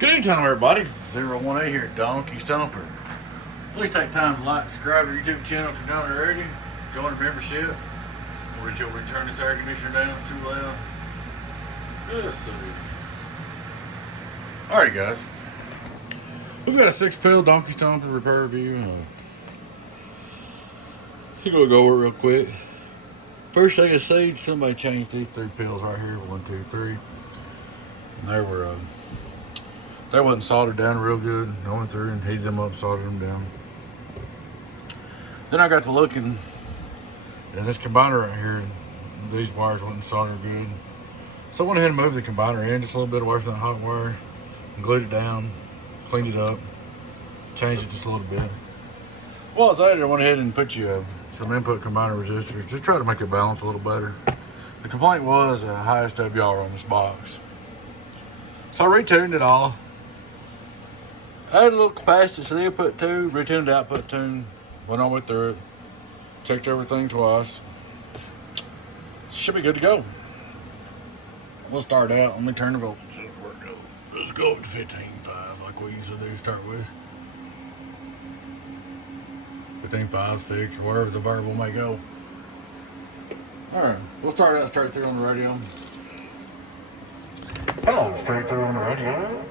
Good evening, everybody. 018 here at Donkey Stomper. Please take time to like and subscribe to our YouTube channel if you're not already. Join the membership. We'll reach over and turn this air conditioner down. It's too loud. Let's see. Alrighty, guys. We've got a 6-pill Donkey Stomper repair review. He's gonna go over it real quick. First thing I see, somebody changed these 3 pills right here. 1, 2, 3. And they wasn't soldered down real good. I went through and heated them up, soldered them down. Then I got to looking, and this combiner right here, these wires wasn't soldered good. So I went ahead and moved the combiner in just a little bit away from that hot wire, and glued it down, cleaned it up, changed it just a little bit. While I was at it, I went ahead and put you some input combiner resistors, just try to make it balance a little better. The complaint was a high SWR on this box. So I retuned it all. Added a little capacitance input tune, retuned the output tune, went all the way through it, checked everything twice. Should be good to go. We'll start out. Let me turn the voltage up where it goes. Let's go up to 15.5 like we usually do start with. 15.5, 6, wherever the variable may go. Alright, we'll start out straight through on the radio. Hello, straight through on the radio.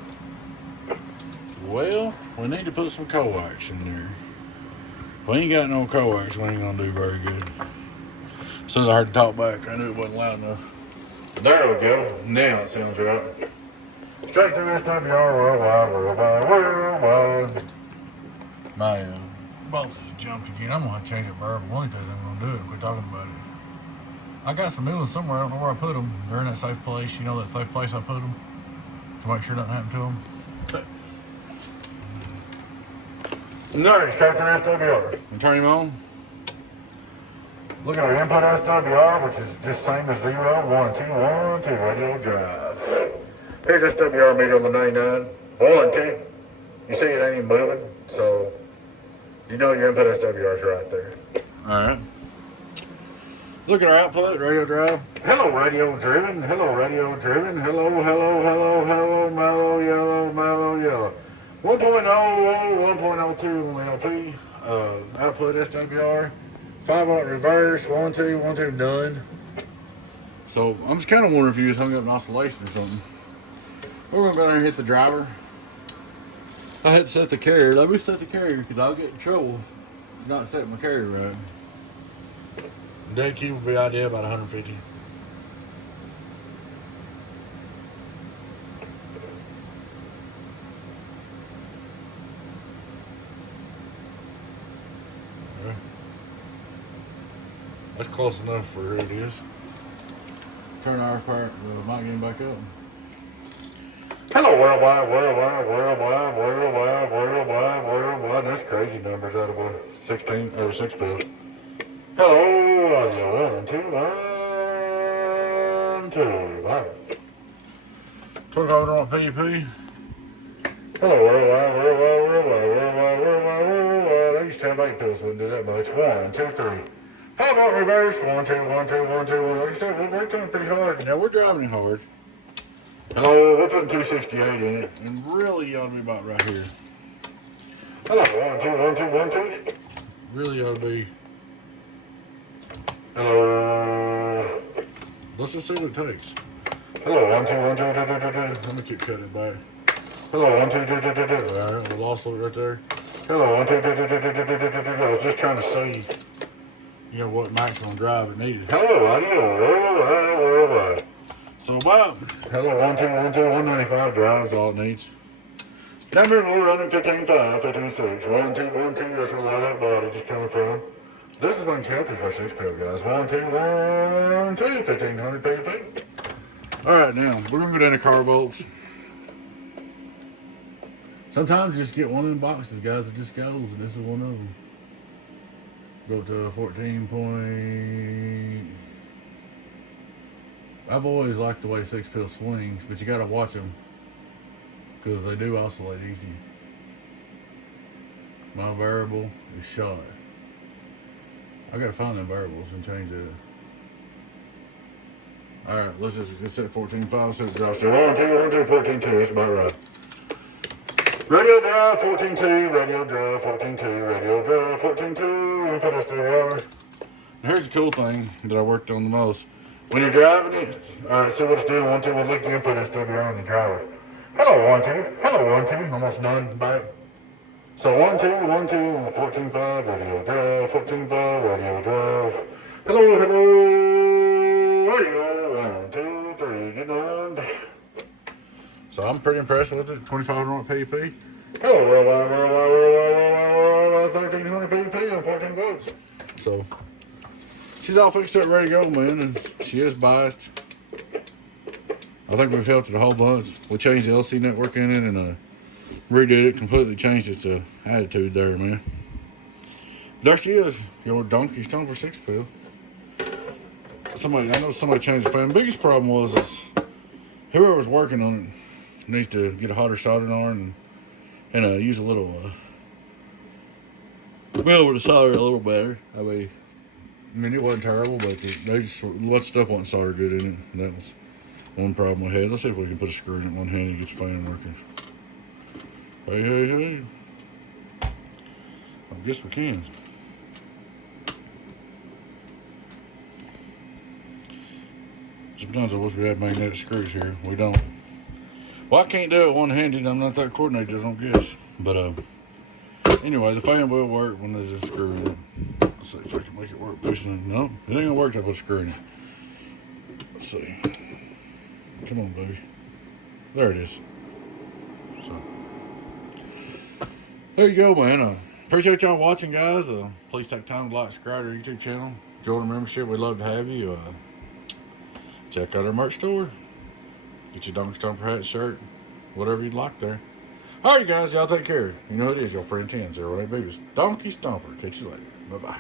Well, we need to put some coax in there. If we ain't got no coax, we ain't gonna do very good. As soon as I heard the talk back, I knew it wasn't loud enough. There we go. Now it sounds right. Straight through SWR, worldwide, worldwide, worldwide. My box has jumped again. I'm gonna have to change that variable. One of these days I'm gonna do it. Quit talking about it. I got some new ones somewhere. I don't know where I put them. They're in that safe place. You know that safe place I put them to make sure nothing happened to them. No, straight through SWR. And turn him on. Look at our input SWR, which is just same as 0, 1, 2, 1, 2, radio drive. Here's SWR meter on the 99. 1, 2. You see it ain't even moving, so you know your input SWR is right there. Alright. Look at our output, radio drive. Hello, radio driven. Hello, radio driven. Hello, hello, hello, hello, mellow, yellow, mellow, yellow. 1.0, 1.02 on LP. Output SWR. 5-watt reverse. 1, 2, 1, 2, done. So I'm just kind of wondering if you just hung up an oscillation or something. We're going to go down here and hit the driver. I had to set the carrier. Let me set the carrier because I'll get in trouble not setting my carrier right. Dead key would be ideal about 150. Okay. That's close enough for who it is. Turn our part, the mic gain back up. Hello, worldwide, worldwide, worldwide, worldwide, worldwide, worldwide. That's crazy numbers out of a 16 or 6-pill. Hello, audio 1, 2, 1, 2. Wow. 25 PUP. Hello, worldwide, worldwide, worldwide, worldwide, worldwide, worldwide. I used to have 8 pills, wouldn't do that much. 1, 2, 3. 5-watt reverse. 1, 2, 1, 2, 1, 2, 1. Like I said, we're working pretty hard. Now we're driving hard. Hello, we're putting 268 in it, and really you ought to be about right here. Hello, 1, 2, 1, 2, 1, 2. Really ought to be. Hello. Let's just see what it takes. Hello, 1, 2, 1, 2, 2, 2, 2, 2. Let me keep cutting it back. Hello, 1, 2, 2, 2, 2, 2. Alright, we lost a little right there. Hello, 1, 2, 2, 2, 2, 2, 2, 2, 2, 2. I was just trying to see, you know, what maximum drive it needed. Hello, radio, worldwide, worldwide. So about, hello, 1, 2, 1, 2, 195 drives all it needs. Number we're running 15.5, 15.6. 1, 2, 1, 2. That's where all that body just coming from. This is like healthy for 6-pill, guys. 1, 2, 1, 2, 1500 pp. Alright, now, we're going to go down to car volts. Sometimes you just get one of them boxes, guys, that just goes, and this is one of them. Go to 14 point. I've always liked the way 6-pill swings, but you got to watch them because they do oscillate easy. My variable is shot. I gotta find them variables and change it. Alright, let's set 14.5, see what it drops to. 1, 2, 1, 2, 14.2, that's about right. Radio drive 14.2, radio drive 14.2, radio drive 14.2, input SWR. Here's the cool thing that I worked on the most. When you're driving it, alright, see what it's doing. 1, 2, we look the input SWR on the driver. Hello, 1, 2. Hello, 1, 2. Almost done. Back. So 1, 2, 1, 2, 14.5, radio drive, 14.5, radio drive. Hello, hello, radio, 1, 2, 3, get on. So I'm pretty impressed with it. 2500 watt PP. Hello, worldwide, 1300 PP and 14 volts. So she's all fixed up, ready to go, man, and she is biased. I think we've helped it a whole bunch. We changed the LC network in it and redid it, completely changed its attitude there, man. There she is, your Donkey Stomper 6 pill. I know somebody changed the fan. Biggest problem was whoever was working on it needs to get a hotter soldering iron and use a little be able to solder a little better. I mean, it wasn't terrible, but they just what stuff wasn't soldered good in it. And that was one problem we had. Let's see if we can put a screw in one hand and get the fan working. Hey. I guess we can. Sometimes I wish we had magnetic screws here. We don't. Well, I can't do it one-handed. I'm not that coordinated, I don't guess. But anyway, the fan will work when there's a screw in it. Let's see if I can make it work pushing it. No, it ain't gonna work till I put a screw in it. Let's see. Come on, baby. There it is. So there you go, man. Appreciate y'all watching, guys. Please take time to like, subscribe to our YouTube channel. Join the membership. We'd love to have you. Check out our merch store. Get your Donkey Stomper hat, shirt, whatever you'd like there. All right, guys. Y'all take care. You know who it is. Your friend 10 0 8 babies. Donkey Stomper. Catch you later. Bye-bye.